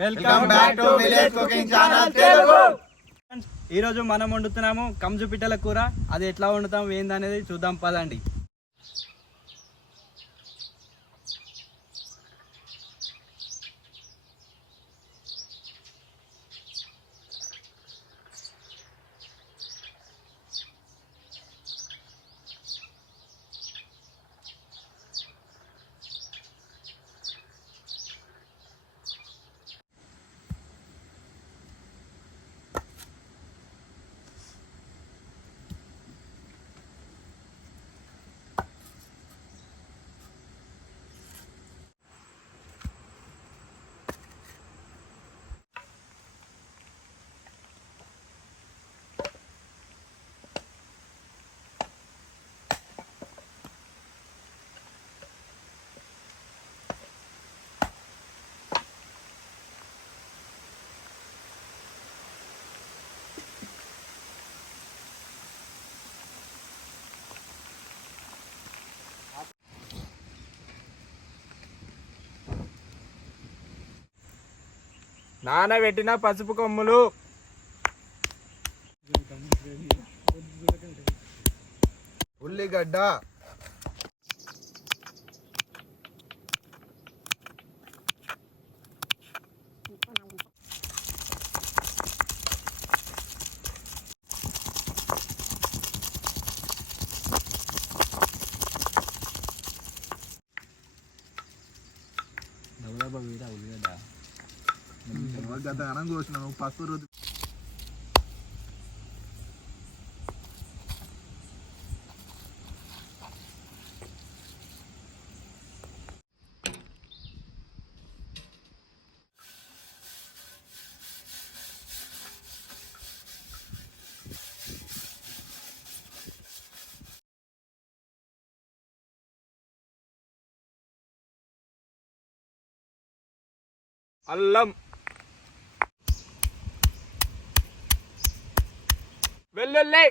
Welcome back to village cooking channel Telugu. ఈ రోజు మనం వండుతున్నాము కంజు పిట్టల కూర. అది ఎట్లా వండుతాం ఏందనేది చూద్దాం పదండి. నానబెట్టిన పసుపు కొమ్ములు, ఉల్లిగడ్డ, గతగానం కోసినాను పసుపు రుద్దు. అల్లం, వెల్లుల్లి,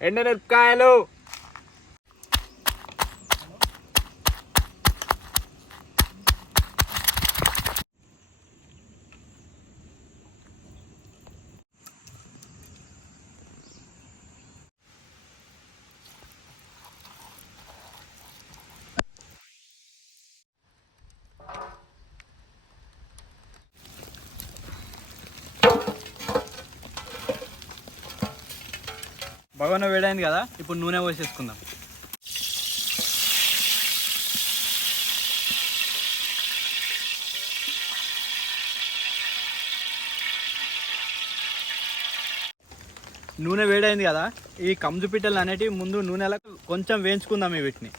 ఎండుమిరపకాయలు, బగోన వేడైంది కదా, ఇప్పుడు నూనె పోసేసుకుందాం. నూనె వేడైంది కదా, ఈ కంజు పిట్టలు అనేటివి ముందు నూనెలా కొంచెం వేయించుకుందాం వీటిని.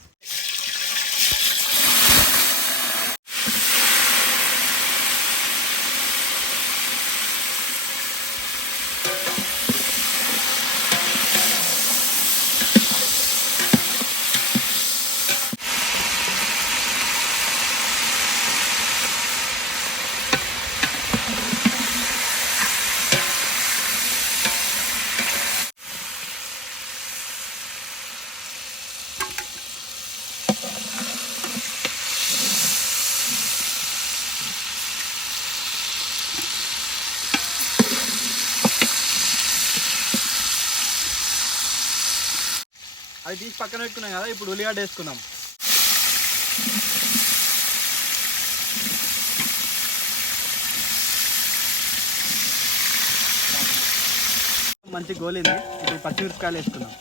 అది తీసి పక్కన పెట్టుకున్నాం కదా, ఇప్పుడు ఉల్లిగడ్డ వేసుకుందాం. మంచి గోలింది, ఇప్పుడు పచ్చిమిరపకాయలు వేసుకుందాం.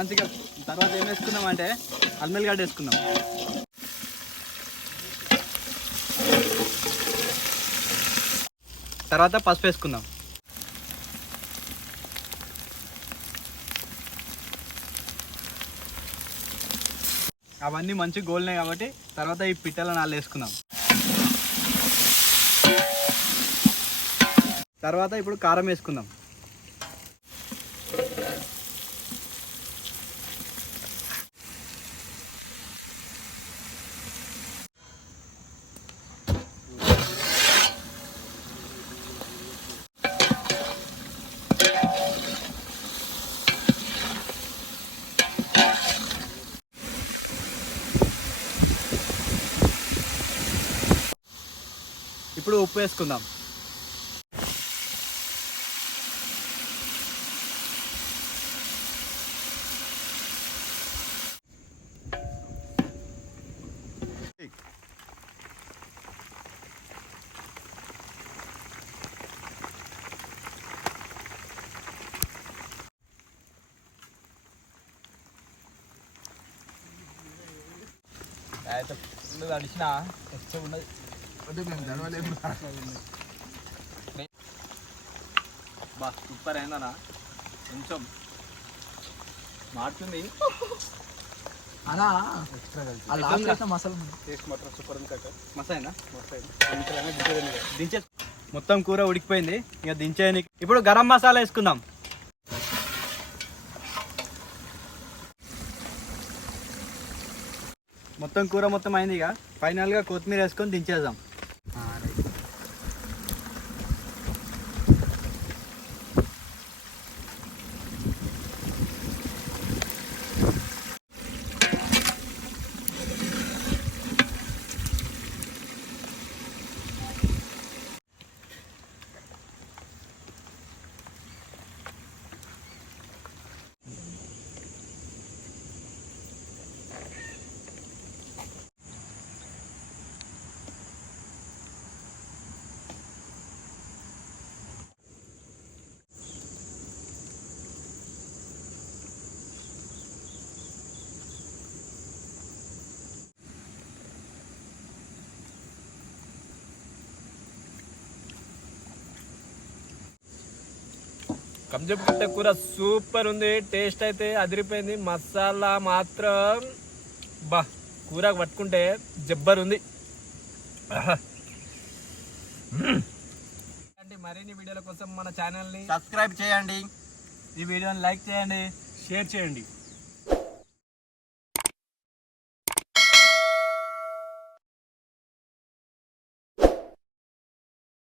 మంచిగా తర్వాత ఏం వేసుకుందాం అంటే అల్మెల్లిగడ్డ వేసుకుందాం. తర్వాత పసుపు వేసుకుందాం. అవన్నీ మంచిగా గోలినాయి కాబట్టి తర్వాత ఈ పిట్టలను నాలుగు వేసుకుందాం. తర్వాత ఇప్పుడు కారం వేసుకుందాం. ఇప్పుడు ఉప్పు వేసుకుందాం. అయితే ఫుల్ తడిసిన వచ్చే ఉన్నది. బా సూపర్ అయిందనా, కొంచెం మారుతుంది అనా మసాలా టేస్ట్ మాత్రం సూపర్ ఉంది కాక. మసాలా దించే మొత్తం కూర ఉడికిపోయింది, ఇక దించేయని. ఇప్పుడు గరం మసాలా వేసుకుందాం. మొత్తం కూర మొత్తం అయింది, ఇక ఫైనల్గా కొత్తిమీర వేసుకొని దించేద్దాం. కంజుపిట్ట కూర సూపర్ ఉంది, టేస్ట్ అయితే అదిరిపోయింది. మసాలా మాత్రం బా కూరకు పట్టుకుంటే జబ్బర్ ఉంది. మరిన్ని వీడియోల కోసం మన ఛానల్ని సబ్స్క్రైబ్ చేయండి, ఈ వీడియోని లైక్ చేయండి, షేర్ చేయండి.